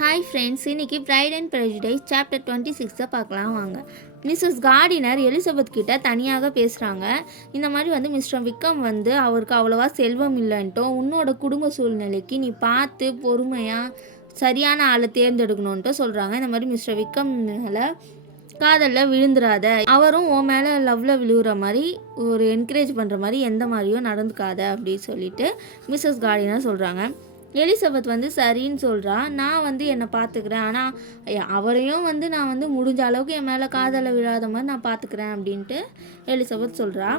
Hi friends, இன்றைக்கி fried and prejudice chapter 26 பார்க்கலாம் வாங்க. மிஸ்ஸஸ் கார்டினர் எலிசபெத் கிட்ட தனியாக பேசுகிறாங்க. இந்த மாதிரி மிஸ்டர் விக்ரம் அவருக்கு அவ்வளோவா செல்வம் இல்லைன்ட்டும், உன்னோட குடும்ப சூழ்நிலைக்கு நீ பார்த்து பொறுமையாக சரியான ஆளை தேர்ந்தெடுக்கணுன்ட்டு சொல்கிறாங்க. இந்த மாதிரி மிஸ்டர் விக்ரம் மேலே காதலில் விழுந்துடாத, அவரும் உன் மேலே லவ்வில் விழுகிற மாதிரி ஒரு என்கரேஜ் பண்ணுற மாதிரி எந்த மாதிரியும் நடந்துக்காத அப்படின்னு சொல்லிட்டு மிஸ்ஸஸ் கார்டினர் சொல்கிறாங்க. எலிசபெத் சரின்னு சொல்கிறா. நான் என்னை பார்த்துக்கிறேன், ஆனால் அவரையும் நான் முடிஞ்ச அளவுக்கு என் மேலே காதலை விழாத மாதிரி நான் பார்த்துக்கிறேன் அப்படின்ட்டு எலிசபெத் சொல்கிறா.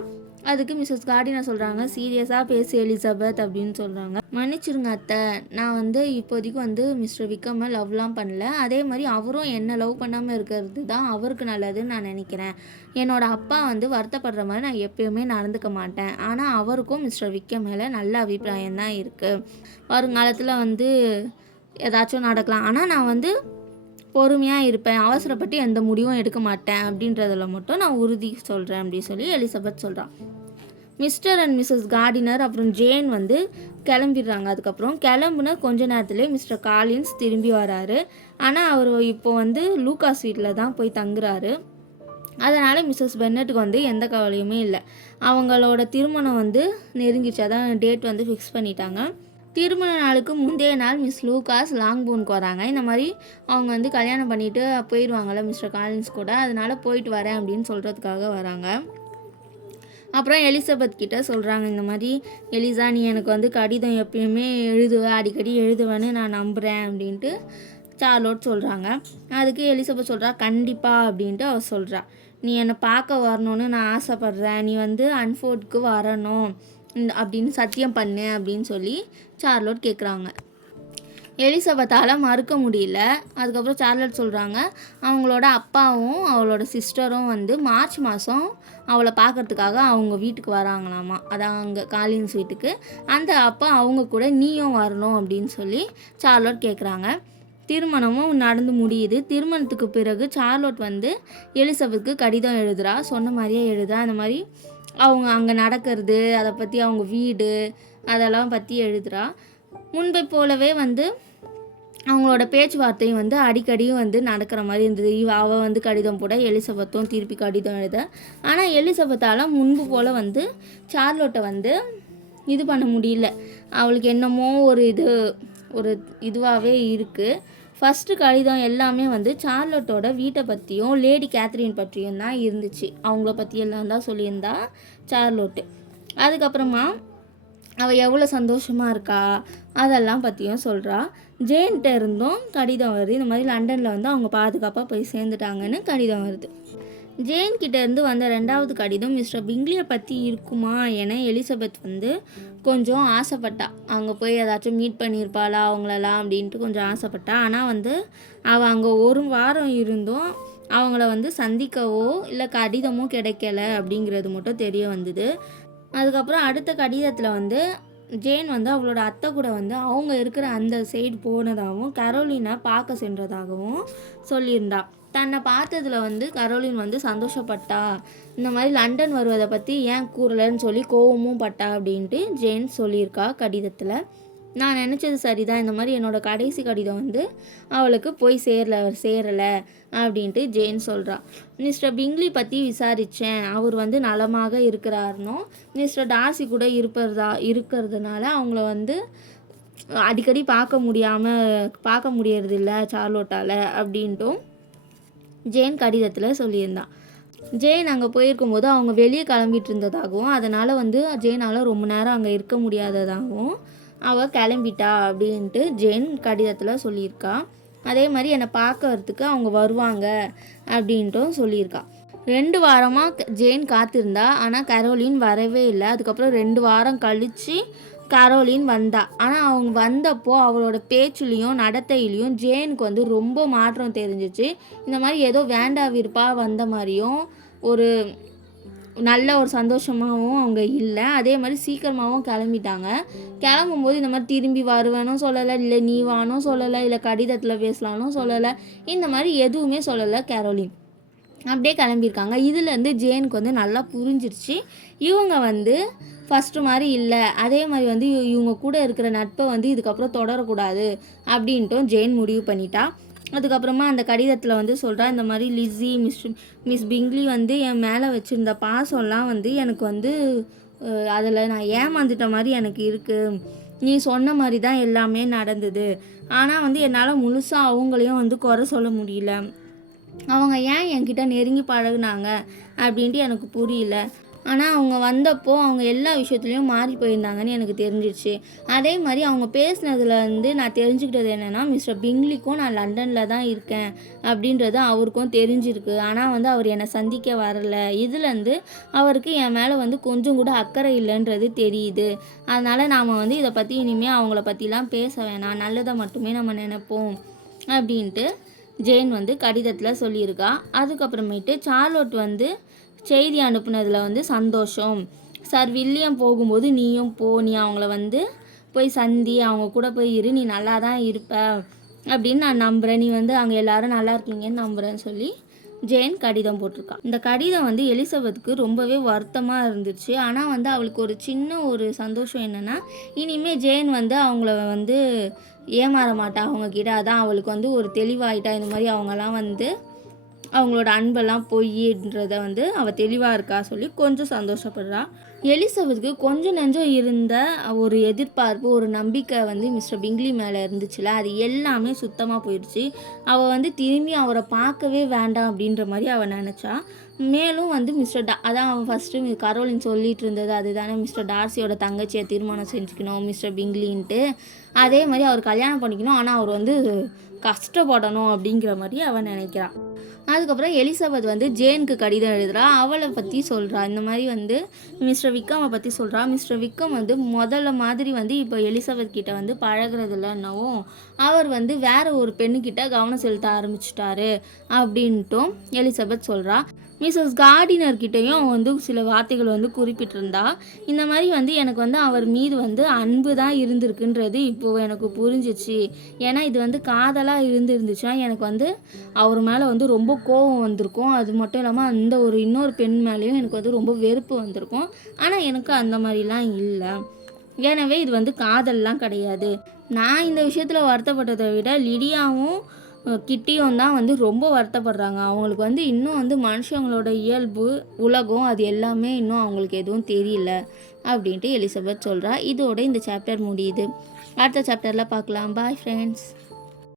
அதுக்கு மிஸ்ஸஸ் கார்டினர் சொல்கிறாங்க, சீரியஸாக பேசு எலிசபெத் அப்படின்னு சொல்கிறாங்க. மன்னிச்சிருங்க அத்தை, நான் இப்போதைக்கு மிஸ்டர் விக்ரமை லவ்லாம் பண்ணல. அதே மாதிரி அவரும் என்ன லவ் பண்ணாமல் இருக்கிறது தான் அவருக்கு நல்லதுன்னு நான் நினைக்கிறேன். என்னோடய அப்பா வருத்தப்படுற மாதிரி நான் எப்பயுமே நடந்துக்க மாட்டேன். ஆனால் அவருக்கும் மிஸ்டர் விக்ரம் மேலே நல்ல அபிப்பிராயம் தான் இருக்குது. வருங்காலத்தில் ஏதாச்சும் நடக்கலாம், ஆனால் நான் பொறுமையாக இருப்பேன், அவசரப்பட்டு எந்த முடிவும் எடுக்க மாட்டேன் அப்படின்றதில் மட்டும் நான் உறுதி சொல்கிறேன் அப்படின்னு சொல்லி எலிசபெத் சொல்கிறான். மிஸ்டர் அண்ட் மிஸ்ஸஸ் கார்டினர் அப்புறம் ஜேன் கிளம்பிடுறாங்க. அதுக்கப்புறம் கிளம்புன கொஞ்ச நேரத்துலேயே மிஸ்டர் காலின்ஸ் திரும்பி வராரு. ஆனால் அவர் இப்போ லூகாஸ் வீட்டில் தான் போய் தங்குறாரு. அதனால் மிஸ்ஸஸ் பென்னட்டுக்கு எந்த கவலையுமே இல்லை. அவங்களோட திருமணம் நெருங்கிச்சு, அதான் டேட் ஃபிக்ஸ் பண்ணிட்டாங்க. திருமண நாளுக்கு முந்தைய நாள் மிஸ் லூகாஸ் லாங்போனுக்கு வராங்க. இந்த மாதிரி அவங்க கல்யாணம் பண்ணிவிட்டு போயிடுவாங்கள்ல மிஸ்டர் காலின்ஸ் கூட, அதனால் போயிட்டு வரேன் அப்படின்னு சொல்கிறதுக்காக வராங்க. அப்புறம் எலிசபெத் கிட்ட சொல்கிறாங்க, இந்த மாதிரி எலிசா நீ எனக்கு கடிதம் எப்பயுமே எழுதுவேன், அடிக்கடி எழுதுவேன்னு நான் நம்புகிறேன் அப்படின்ட்டு சார்லோட் சொல்கிறாங்க. அதுக்கு எலிசபெத் சொல்கிறா, கண்டிப்பாக அப்படின்ட்டு அவள் சொல்கிறா. நீ என்னை பார்க்க வரணுன்னு நான் ஆசைப்பட்றேன், நீ அன்ஃபோர்டுக்கு வரணும் அப்படின்னு சத்தியம் பண்ணு அப்படின்னு சொல்லி சார்லோட் கேட்குறாங்க. எலிசபெத்தால் மறுக்க முடியல. அதுக்கப்புறம் சார்லோட் சொல்கிறாங்க, அவங்களோட அப்பாவும் அவளோட சிஸ்டரும் மார்ச் மாதம் அவளை பார்க்குறதுக்காக அவங்க வீட்டுக்கு வராங்களாமா, அதான் அங்கே காலின்ஸ் வீட்டுக்கு. அந்த அப்பா அவங்க கூட நீயும் வரணும் அப்படின்னு சொல்லி சார்லோட் கேட்குறாங்க. திருமணமும் நடந்து முடியுது. திருமணத்துக்கு பிறகு சார்லோட் எலிசபெத்துக்கு கடிதம் எழுதுகிறா. சொன்ன மாதிரியே எழுதுறா. அந்த மாதிரி அவங்க அங்கே நடக்கிறது, அதை பற்றி அவங்க வீடு அதெல்லாம் பற்றி எழுதுகிறா. முன்பை போலவே அவங்களோட பேச்சுவார்த்தையும் அடிக்கடியும் நடக்கிற மாதிரி இருந்தது. அவள் கடிதம் போட, எலிசபெத்தும் திருப்பி கடிதம் எழுத. ஆனால் எலிசபெத்தால் முன்பு போல் சார்லோட்டை இது பண்ண முடியல. அவளுக்கு என்னமோ ஒரு இதுவாகவே இருக்குது. ஃபஸ்ட்டு கடிதம் எல்லாமே சார்லோட்டோட வீட்டை பற்றியும் லேடி கேத்ரின் பற்றியும் தான் இருந்துச்சு. அவங்கள பற்றியெல்லாம் தான் சொல்லியிருந்தா சார்லோட்டு. அதுக்கப்புறமா அவள் எவ்வளோ சந்தோஷமாக இருக்கா அதெல்லாம் பற்றியும் சொல்கிறா. ஜேன்கிட்ட இருந்தும் கடிதம் வருது. இந்த மாதிரி லண்டனில் அவங்க பாதுகாப்பாக போய் சேர்ந்துட்டாங்கன்னு கடிதம் வருது. ஜேன்கிட்ட இருந்து வந்த ரெண்டாவது கடிதம் மிஸ்டர் பிங்க்லியை பற்றி இருக்குமா என எலிசபெத் கொஞ்சம் ஆசைப்பட்டா. அவங்க போய் ஏதாச்சும் மீட் பண்ணியிருப்பாளா அவங்களெல்லாம் அப்படின்ட்டு கொஞ்சம் ஆசைப்பட்டா. ஆனால் அவள் அங்கே ஒரு வாரம் இருந்தும் அவங்கள சந்திக்கவோ இல்லை கடிதமோ கிடைக்கல அப்படிங்கிறது மட்டும் தெரிய வந்தது. அதுக்கப்புறம் அடுத்த கடிதத்தில் ஜேன் அவளோட அத்தை கூட அவங்க இருக்கிற அந்த சைடு போனதாகவும் கரோலினை பார்க்க சென்றதாகவும் சொல்லியிருந்தா. தன்னை பார்த்ததில் கரோலின் சந்தோஷப்பட்டா. இந்த மாதிரி லண்டன் வருவதை பற்றி ஏன் கூறலைன்னு சொல்லி கோவமும் பட்டா அப்படின்ட்டு ஜேன் சொல்லியிருக்கா கடிதத்தில். நான் நினச்சது சரிதான், இந்த மாதிரி என்னோடய கடைசி கடிதம் அவளுக்கு போய் சேரலை அப்படின்ட்டு ஜேன் சொல்கிறா. மிஸ்டர் பிங்க்லி பற்றி விசாரித்தேன். அவர் நலமாக இருக்கிறாருனோ, மிஸ்டர் டார்சி கூட இருக்கிறதுனால அவங்கள அடிக்கடி பார்க்க முடியறதில்ல சார்லோட்டால் அப்படின்ட்டும் ஜேன் கடிதத்தில் சொல்லியிருந்தான். ஜேன் அங்கே போயிருக்கும்போது அவங்க வெளியே கிளம்பிட்டு இருந்ததாகவும், அதனால் ஜேனால் ரொம்ப நேரம் அங்கே இருக்க முடியாததாகவும் அவள் கிளம்பிட்டா அப்படின்ட்டு ஜேன் கடிதத்தில் சொல்லியிருக்கா. அதே மாதிரி என்னை பார்க்கறதுக்கு அவங்க வருவாங்க அப்படின்ட்டும் சொல்லியிருக்கா. 2 வாரமாக ஜேன் காத்திருந்தா. ஆனால் கரோலின் வரவே இல்லை. அதுக்கப்புறம் 2 வாரம் கழித்து கரோலின் வந்தா. ஆனால் அவங்க வந்தப்போ அவளோட பேச்சுலேயும் நடத்தையிலையும் ஜேனுக்கு ரொம்ப மாற்றம் தெரிஞ்சிச்சு. இந்த மாதிரி ஏதோ வேண்டா விருப்பாக வந்த மாதிரியும் ஒரு நல்ல ஒரு சந்தோஷமாகவும் அவங்க இல்லை. அதே மாதிரி சீக்கிரமாகவும் கிளம்பிட்டாங்க. கிளம்பும்போது இந்த மாதிரி திரும்பி வருவேனும் சொல்லலை, இல்லை நீ வானும் சொல்லலை, இல்லை கடிதத்தில் பேசலானும் சொல்லலை. இந்த மாதிரி எதுவுமே சொல்லலை கரோலின். அப்படியே கிளம்பியிருக்காங்க. இதுலேருந்து ஜேனுக்கு வந்து நல்லா புரிஞ்சிருச்சு. இவங்க வந்து ஃபஸ்ட்டு மாதிரி இல்லை, அதே மாதிரி வந்து இவங்க கூட இருக்கிற நட்பை வந்து இதுக்கப்புறம் தொடரக்கூடாது அப்படின்ட்டும் ஜேன் முடிவு பண்ணிட்டா. அதுக்கப்புறமா அந்த கடிதத்தில் வந்து சொல்கிறா, இந்த மாதிரி லிஸி மிஸ் பிங்லி வந்து என் மேலே வச்சுருந்த பாசம்லாம் வந்து எனக்கு வந்து அதில் நான் ஏமாந்துட்ட மாதிரி எனக்கு இருக்குது. நீ சொன்ன மாதிரி தான் எல்லாமே நடந்தது. ஆனால் வந்து என்னால் முழுசாக அவங்களையும் வந்து குறை சொல்ல முடியல. அவங்க ஏன் என்கிட்ட நெருங்கி பழகுனாங்க அப்படின்ட்டு எனக்கு புரியல. ஆனால் அவங்க வந்தப்போ அவங்க எல்லா விஷயத்துலையும் மாறி போயிருந்தாங்கன்னு எனக்கு தெரிஞ்சிடுச்சு. அதே மாதிரி அவங்க பேசுனதுல வந்து நான் தெரிஞ்சுக்கிட்டது என்னென்னா, மிஸ்டர் பிங்லிக்கும் நான் லண்டனில் தான் இருக்கேன் அப்படின்றது அவருக்கும் தெரிஞ்சிருக்கு. ஆனால் வந்து அவர் என்னை சந்திக்க வரலை. இதுலேருந்து அவருக்கு என் மேலே வந்து கொஞ்சம் கூட அக்கறை இல்லைன்றது தெரியுது. அதனால் நாம் வந்து இதை பற்றி இனிமேல் அவங்கள பற்றிலாம் பேச வேணாம், நல்லதை மட்டுமே நம்ம நினைப்போம் அப்படின்ட்டு ஜேன் வந்து கடிதத்தில் சொல்லியிருக்கா. அதுக்கப்புறமேட்டு சார்லோட் வந்து செய்தி அனுப்புனதில் வந்து சந்தோஷம். சார் வில்லியம் போகும்போது நீயும் போ, நீ அவங்கள வந்து போய் சந்தி, அவங்க கூட போய் இரு, நீ நல்லா தான் இருப்ப அப்படின்னு நான் நம்புகிறேன், நீ வந்து அங்கே எல்லோரும் நல்லா இருக்கீங்கன்னு நம்புகிறேன்னு சொல்லி ஜேன் கடிதம் போட்டிருக்கா. இந்த கடிதம் வந்து எலிசபெத்துக்கு ரொம்பவே வருத்தமாக இருந்துச்சு. ஆனால் வந்து அவளுக்கு ஒரு சின்ன ஒரு சந்தோஷம் என்னென்னா, இனிமேல் ஜேன் வந்து அவங்கள வந்து ஏமாற மாட்டா அவங்கக்கிட்ட. அதான் அவளுக்கு வந்து ஒரு தெளிவாயிட்டா. இந்த மாதிரி அவங்கெல்லாம் வந்து அவங்களோட அன்பெல்லாம் பொய்ன்றத வந்து அவள் தெளிவாக இருக்கா சொல்லி கொஞ்சம் சந்தோஷப்படுறா. எலிசபெத்துக்கு கொஞ்சம் நெஞ்சம் இருந்த ஒரு எதிர்பார்ப்பு, ஒரு நம்பிக்கை வந்து மிஸ்டர் பிங்லி மேலே இருந்துச்சுல, அது எல்லாமே சுத்தமாக போயிடுச்சு. அவள் வந்து திரும்பி அவரை பார்க்கவே வேண்டாம் அப்படின்ற மாதிரி அவள் நினச்சா. மேலும் வந்து அதான் அவன் ஃபஸ்ட்டு கரோலின் சொல்லிட்டு இருந்தது அதுதானே, மிஸ்டர் டார்சியோட தங்கச்சியை திருமணம் செஞ்சுக்கணும் மிஸ்டர் பிங்லின்ட்டு. அதே மாதிரி அவர் கல்யாணம் பண்ணிக்கணும், ஆனால் அவர் வந்து கஷ்டப்படணும் அப்படிங்கிற மாதிரி அவன் நினைக்கிறான். அதுக்கப்புறம் எலிசபெத் வந்து ஜேனுக்கு கடிதம் எழுதுகிறா. அவளை பற்றி சொல்கிறா. இந்த மாதிரி வந்து மிஸ்டர் விக்கமை பற்றி சொல்கிறா. மிஸ்டர் விக்கம் வந்து முதல்ல மாதிரி வந்து இப்போ எலிசபெத் கிட்ட வந்து பழகிறது இல்லைன்னவும், அவர் வந்து வேறு ஒரு பெண்ணுக்கிட்ட கவனம் செலுத்த ஆரம்பிச்சிட்டாரு அப்படின்ட்டும் எலிசபெத் சொல்கிறா. மிஸ்ஸஸ் கார்டினர்கிட்டையும் வந்து சில வார்த்தைகள் வந்து குறிப்பிட்டிருந்தா. இந்த மாதிரி வந்து எனக்கு வந்து அவர் மீது வந்து அன்பு தான் இருந்திருக்குன்றது இப்போது எனக்கு புரிஞ்சிச்சு. ஏன்னா இது வந்து காதலாக இருந்துச்சுன்னா எனக்கு வந்து அவர் மேலே வந்து ரொம்ப கோபம் வந்திருக்கும். அது மட்டும் இல்லாமல் அந்த இன்னொரு பெண் மேலேயும் எனக்கு வந்து ரொம்ப வெறுப்பு வந்திருக்கும். ஆனால் எனக்கு அந்த மாதிரிலாம் இல்லை. எனவே இது வந்து காதல்லாம் கிடையாது. நான் இந்த விஷயத்தில் வருத்தப்பட்டதை விட லிடியாவும் கிட்டியும் தான் வந்து ரொம்ப வருத்தப்படுறாங்க. அவங்களுக்கு வந்து இன்னும் வந்து மனுஷங்களோட இயல்பு, உலகம் அது எல்லாமே இன்னும் அவங்களுக்கு எதுவும் தெரியல அப்படின்ட்டு எலிசபெத் சொல்கிறா. இதோட இந்த சாப்டர் முடியுது. அடுத்த சாப்டரில் பார்க்கலாம். Bye friends.